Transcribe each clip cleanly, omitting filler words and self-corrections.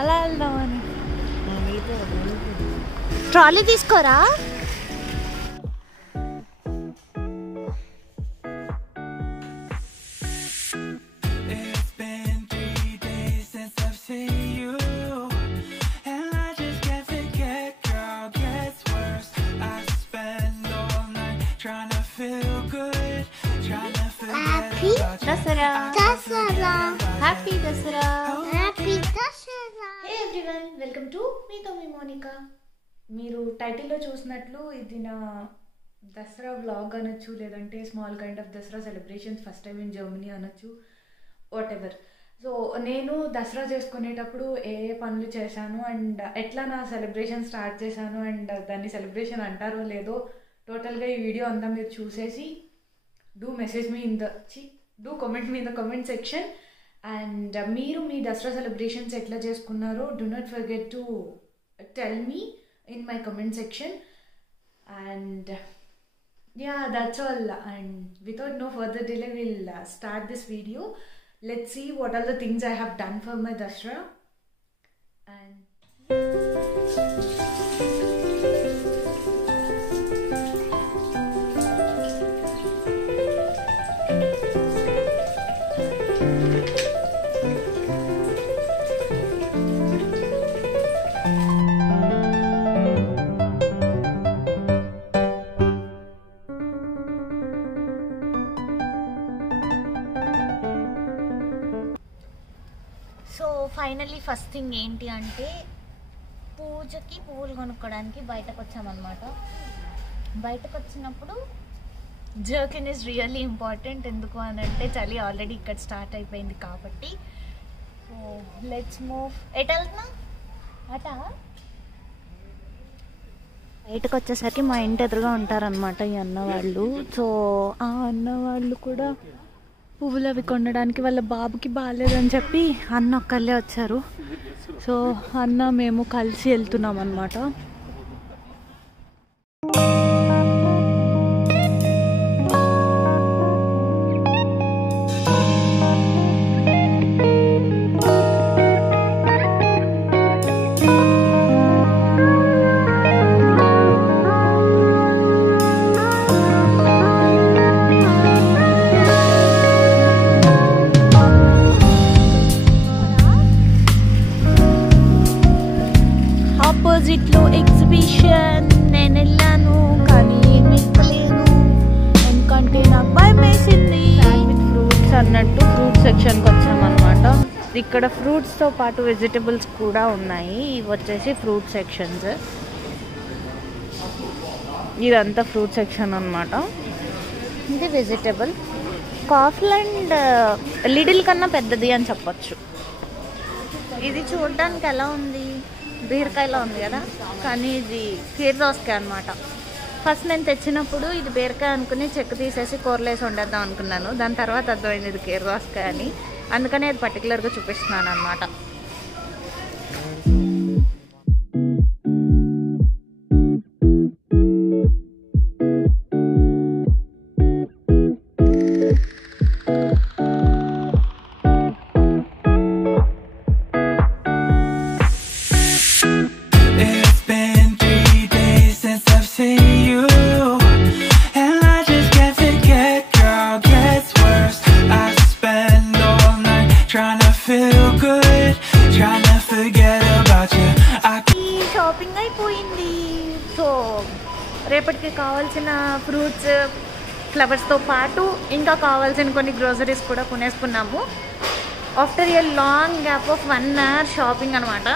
అలా వెళ్దామని. ట్రాలీ తీసుకోరా. Dasara Dasara happy Dasara happy Dasara. Hey everyone, welcome to మీతో మీ మోనికా. మీరు టైటిల్లో చూసినట్లు ఇది నా దసరా వ్లాగ్ అనొచ్చు, లేదంటే small kind of Dasara celebrations first time in Germany అనొచ్చు, వాట్ ఎవర్. సో నేను దసరా చేసుకునేటప్పుడు ఏ ఏ పనులు చేశాను అండ్ ఎట్లా నా సెలబ్రేషన్ స్టార్ట్ చేశాను అండ్ దాన్ని సెలబ్రేషన్ అంటారో లేదో టోటల్గా ఈ వీడియో అంతా మీరు చూసేసి do message me in the do comment me in the comment section. And మీరు మీ దసరా సెలబ్రేషన్స్ ఎట్లా చేసుకున్నారో do not forget to tell me in my comment section. And yeah, that's all. And without no further delay, we'll start this video. Let's see what are the things I have done for my Dasra. And so finally first thing ఏంటి అంటే పూజకి పువ్వులు కొనుక్కోవడానికి బయటకు వచ్చామన్నమాట. బయటకు వచ్చినప్పుడు jerkin is really important. ఎందుకు అని అంటే చలి ఆల్రెడీ ఇక్కడ స్టార్ట్ అయిపోయింది కాబట్టి. So let's move. ఎటు వెళ్తున్నా అట. బయటకు వచ్చేసరికి మా ఇంటి ఎదురుగా ఉంటారనమాట ఈ అన్న వాళ్ళు. సో ఆ అన్న వాళ్ళు కూడా పువ్వులు అవి కొనడానికి వాళ్ళ బాబుకి బాగాలేదని చెప్పి అన్న ఒక్కళ్ళే వచ్చారు. సో అన్న మేము కలిసి వెళ్తున్నాం అన్నమాట. ఆపోజిట్లో ఎగ్జిబిషన్ నేను వెళ్ళాను, కానీ మిక్కలేదు ఎందుకంటే నాకు భయం వేసింది. విత్ ఫ్రూట్స్ అన్నట్టు ఫ్రూట్ సెక్షన్కి వచ్చామన్నమాట. ఇక్కడ ఫ్రూట్స్తో పాటు వెజిటబుల్స్ కూడా ఉన్నాయి. ఇవి వచ్చేసి ఫ్రూట్ సెక్షన్స్. ఇదంతా ఫ్రూట్ సెక్షన్ అన్నమాట. ఇది వెజిటబుల్. కాఫ్లాండ్ లిడిల్ కన్నా పెద్దది అని చెప్పచ్చు. ఇది చూడడానికి ఎలా ఉంది, బీరకాయలో ఉంది కదా, కానీ ఇది కీరదోసకాయ అనమాట. ఫస్ట్ నేను తెచ్చినప్పుడు ఇది బీరకాయ అనుకుని చెక్కు తీసేసి కూరలో వేసి వండేద్దాం అనుకున్నాను. దాని తర్వాత అర్థమైంది ఇది కీరదోసకాయ అని. అందుకని అది పర్టికులర్గా చూపిస్తున్నాను అనమాట. షాపింగ్ అయిపోయింది. సో రేపటికి కావాల్సిన ఫ్రూట్స్, ఫ్లవర్స్తో పాటు ఇంకా కావాల్సిన కొన్ని గ్రోసరీస్ కూడా కొనేసుకున్నాము. After a long gap of 1 hour shopping అనమాట.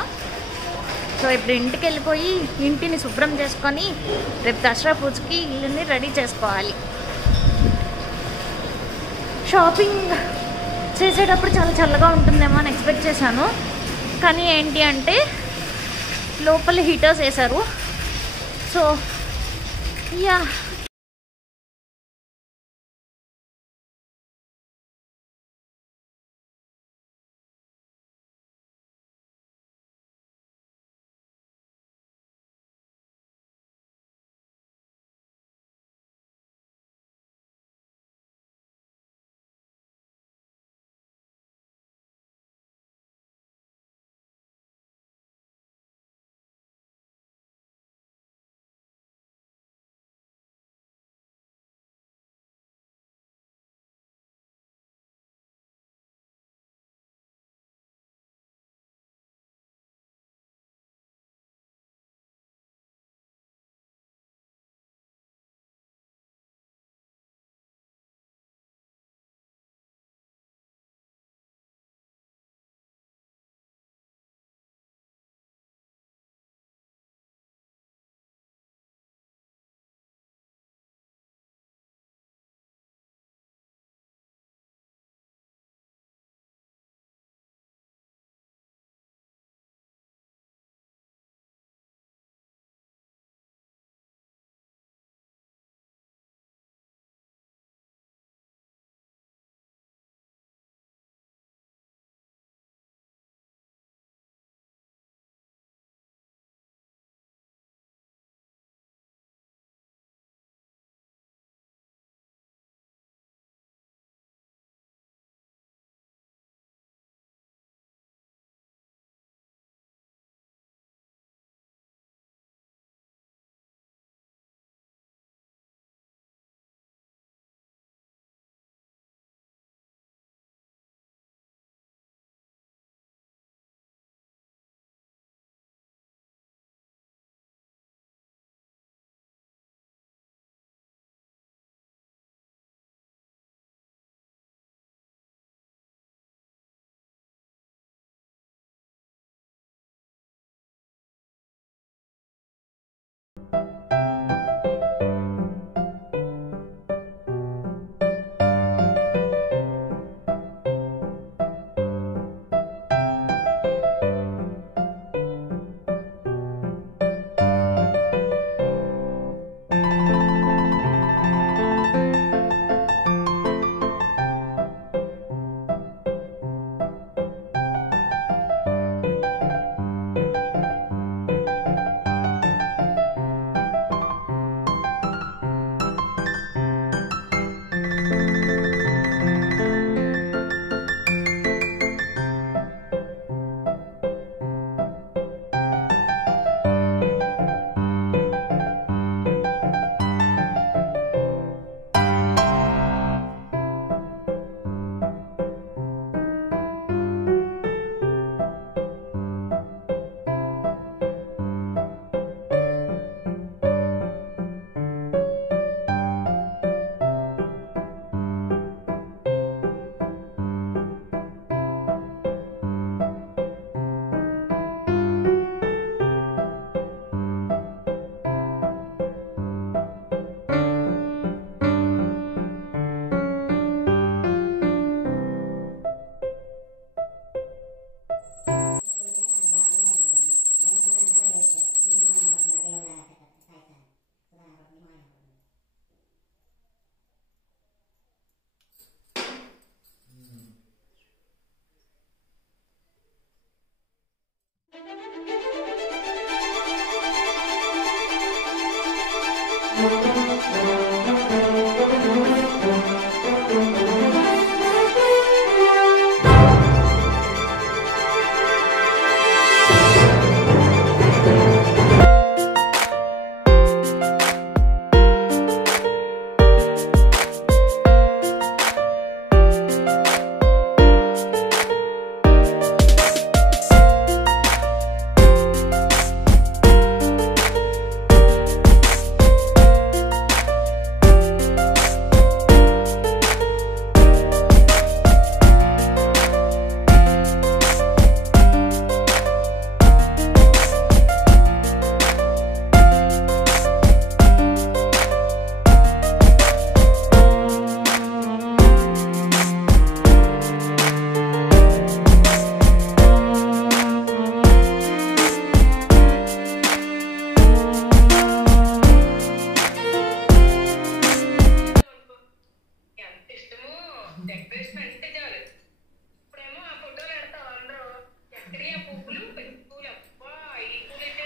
సో ఇప్పుడు ఇంటికి వెళ్ళిపోయి ఇంటిని శుభ్రం చేసుకొని రేపు దసరా పూజకి ఇల్లుని రెడీ చేసుకోవాలి. షాపింగ్ చేసేటప్పుడు చాలా చల్లగా ఉంటుందేమో అని ఎక్స్పెక్ట్ చేశాను, కానీ ఏంటి అంటే లోపల హీటర్స్ వేశారు. సో యా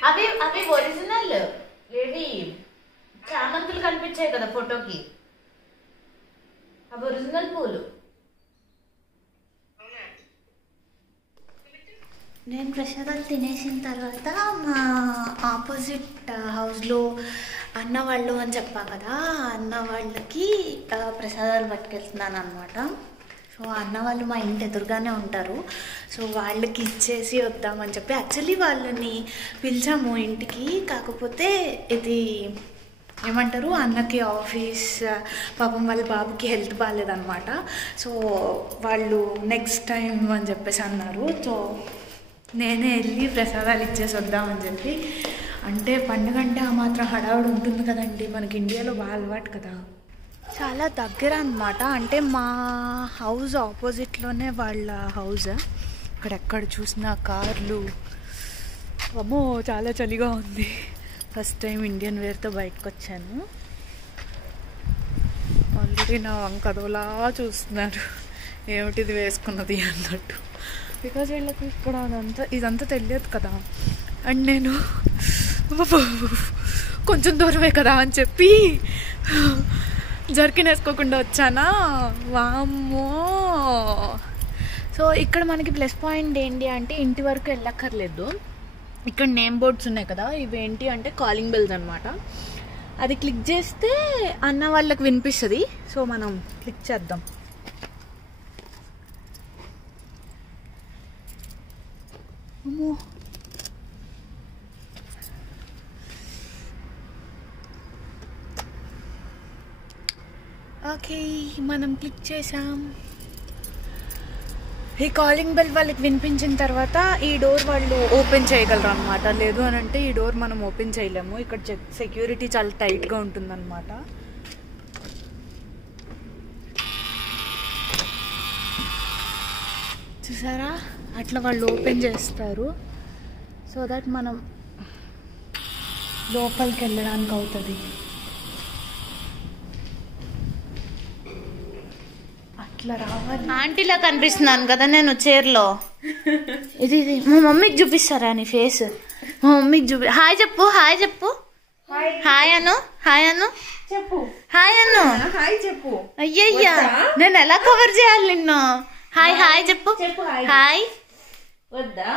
అవి అవి ఒరిజినల్ ఏవి చామంతులు కనిపించాయి కదా ఫోటోకి, అవి ఒరిజినల్ పూలు. నేను ప్రసాదాలు తినేసిన తర్వాత మా ఆపోజిట్ హౌస్లో అన్న వాళ్ళు అని చెప్పా కదా, అన్న వాళ్ళకి ప్రసాదాలు పట్టుకెళ్తున్నాను అనమాట. సో అన్న వాళ్ళు మా ఇంటి ఎదురుగానే ఉంటారు. సో వాళ్ళకి ఇచ్చేసి వద్దామని చెప్పి యాక్చువల్లీ వాళ్ళని పిలిచాము ఇంటికి. కాకపోతే ఇది ఏమంటారు, అన్నకి ఆఫీస్ పాపం వాళ్ళ బాబుకి హెల్త్ బాగాలేదన్నమాట. సో వాళ్ళు నెక్స్ట్ టైం అని చెప్పేసి అన్నారు. సో నేనే వెళ్ళి ప్రసాదాలు ఇచ్చేసి వద్దామని చెప్పి. అంటే పండుగ అంటే ఆ మాత్రం హడావుడు ఉంటుంది కదండి, మనకి ఇండియాలో బాగా అలవాటు కదా. చాలా దగ్గర అనమాట, అంటే మా హౌస్ ఆపోజిట్లోనే వాళ్ళ హౌస్. అక్కడెక్కడ చూసినా కార్లు. అమ్మో చాలా చలిగా ఉంది. ఫస్ట్ టైం ఇండియన్ వేర్తో బయటకు వచ్చాను. ఆల్రెడీ నా వంక అదోలా చూస్తున్నారు, ఏమిటిది వేసుకున్నది అన్నట్టు. బికాజ్ వీళ్ళకి ఇక్కడ ఇదంతా తెలియదు కదా. అండ్ నేను కొంచెం దూరమే కదా అని చెప్పి జర్కిన్ వేసుకోకుండా వచ్చానా, వామ్మో. సో ఇక్కడ మనకి ప్లస్ పాయింట్ ఏంటి అంటే ఇంటి వరకు వెళ్ళక్కర్లేదు. ఇక్కడ నేమ్ బోర్డ్స్ ఉన్నాయి కదా, ఇవేంటి అంటే కాలింగ్ బెల్స్ అనమాట. అది క్లిక్ చేస్తే అన్న వాళ్ళకి వినిపిస్తుంది. సో మనం క్లిక్ చేద్దాం. అమ్మో, ఓకే మనం క్లిక్ చేసాం. ఈ కాలింగ్ బెల్ వాళ్ళకి వినిపించిన తర్వాత ఈ డోర్ వాళ్ళు ఓపెన్ చేయగలరు అనమాట. లేదు అని అంటే ఈ డోర్ మనం ఓపెన్ చేయలేము. ఇక్కడ సెక్యూరిటీ చాలా టైట్గా ఉంటుందన్నమాట. చూసారా, అట్లా వాళ్ళు ఓపెన్ చేస్తారు సో దట్ మనం లోపలికి వెళ్ళడానికి అవుతుంది. అట్లా రావాలి. ఆంటీలా కనిపిస్తున్నాను కదా నేను చైర్లో. ఇది మా మమ్మీకి చూపిస్తారా నీ ఫేస్? మా మమ్మీకి హాయ్ చెప్పు, హాయ్ చెప్పు, హాయ్ అను, హాయ్ అను చెప్పు, హాయ్ అను, హాయ్ చెప్పు. అయ్యయ్యా నేను ఎలా కవర్ చేయాలి నిన్ను? హాయ్ హాయ్ చెప్పు, హాయ్. వద్దా?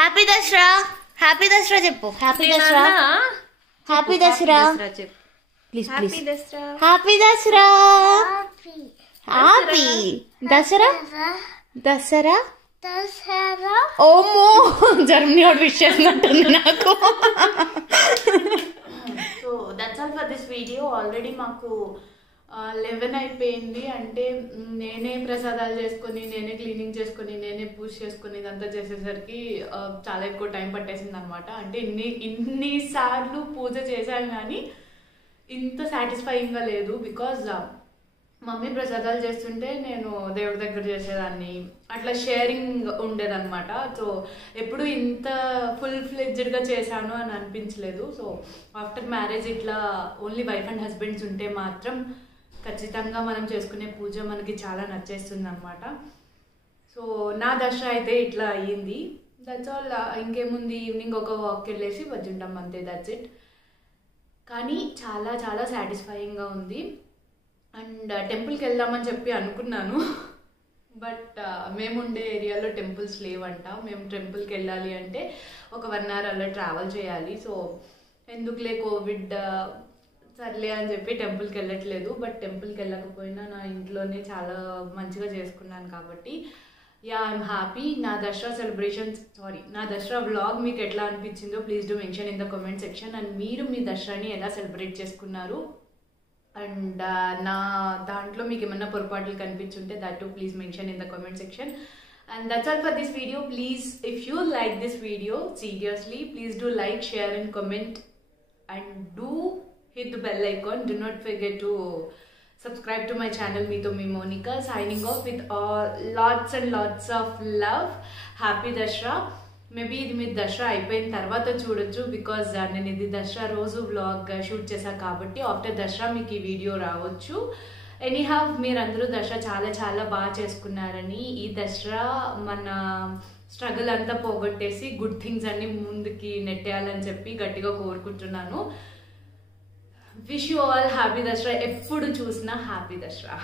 హ్యాపీ దసరా, హ్యాపీ దసరా చెప్పు. Happy Dasara, happy Dasara please please. Happy Dasara, happy Dasara, Dasara Dasara. ఓమో జర్మనీ వాడు విష్ చేసినట్టుంది నాకు. So that's all for this video. Already మాకు 11 అయిపోయింది. అంటే నేనే ప్రసాదాలు చేసుకొని, నేనే క్లీనింగ్ చేసుకొని, నేనే పూజ చేసుకొని ఇదంతా చేసేసరికి చాలా ఎక్కువ టైం పట్టేసింది అనమాట. అంటే ఇన్నిసార్లు పూజ చేశాను కానీ ఇంత సాటిస్ఫైయింగ్గా లేదు. బికాజ్ మమ్మీ ప్రసాదాలు చేస్తుంటే నేను దేవుడి దగ్గర చేసేదాన్ని, అట్లా షేరింగ్ ఉండేదన్నమాట. సో ఎప్పుడు ఇంత ఫుల్ ఫ్లెడ్జ్డ్గా చేశాను అని అనిపించలేదు. సో ఆఫ్టర్ మ్యారేజ్ ఇట్లా ఓన్లీ వైఫ్ అండ్ హస్బెండ్స్ ఉంటే మాత్రం ఖచ్చితంగా మనం చేసుకునే పూజ మనకి చాలా నచ్చేస్తుంది అనమాట. సో నా దసరా అయితే ఇట్లా అయ్యింది. That's all. ఇంకేముంది, ఈవినింగ్ ఒక వాక్ వెళ్ళేసి వచ్చుంటాం అంతే, దట్స్ ఇట్. కానీ చాలా చాలా సాటిస్ఫైయింగ్గా ఉంది. అండ్ టెంపుల్కి వెళ్దామని చెప్పి అనుకున్నాను, బట్ మేముండే ఏరియాలో టెంపుల్స్ లేవంట. మేము టెంపుల్కి వెళ్ళాలి అంటే ఒక 1 hour అలా ట్రావెల్ చేయాలి. సో ఎందుకులే కోవిడ్ సర్లే అని చెప్పి టెంపుల్కి వెళ్ళట్లేదు. బట్ టెంపుల్కి వెళ్ళకపోయినా నా ఇంట్లోనే చాలా మంచిగా చేసుకున్నాను కాబట్టి యా ఐఎమ్ హ్యాపీ. నా దసరా సెలబ్రేషన్స్ నా దసరా వ్లాగ్ మీకు ఎట్లా అనిపించిందో please do mention in the comment section. And మీరు మీ దసరాని ఎలా సెలబ్రేట్ చేసుకున్నారు అండ్ నా దాంట్లో మీకు ఏమన్నా పొరపాట్లు కనిపించుంటే that too please mention in the comment section. And that's all for this video. Please, if you like this video, seriously, please do like, share and comment and do hit the bell icon. Do not forget to subscribe to my channel Meeto Me Monica. Signing off with lots and lots of love. Happy Dashra. Maybe ఇది మీరు దసరా అయిపోయిన తర్వాత చూడొచ్చు, because నేను ఇది దసరా రోజు vlog shoot చేశాను కాబట్టి ఆఫ్టర్ దసరా మీకు ఈ వీడియో రావచ్చు. ఎనీహౌ మీరందరూ దసరా చాలా చాలా బాగా చేసుకున్నారని, ఈ దసరా మన స్ట్రగుల్ అంతా పోగొట్టేసి గుడ్ థింగ్స్ అన్ని ముందుకి నెట్టేయాలని చెప్పి గట్టిగా కోరుకుంటున్నాను. Wish you all happy Dasara. ఎప్పుడు చూసినా హ్యాపీ దసరా.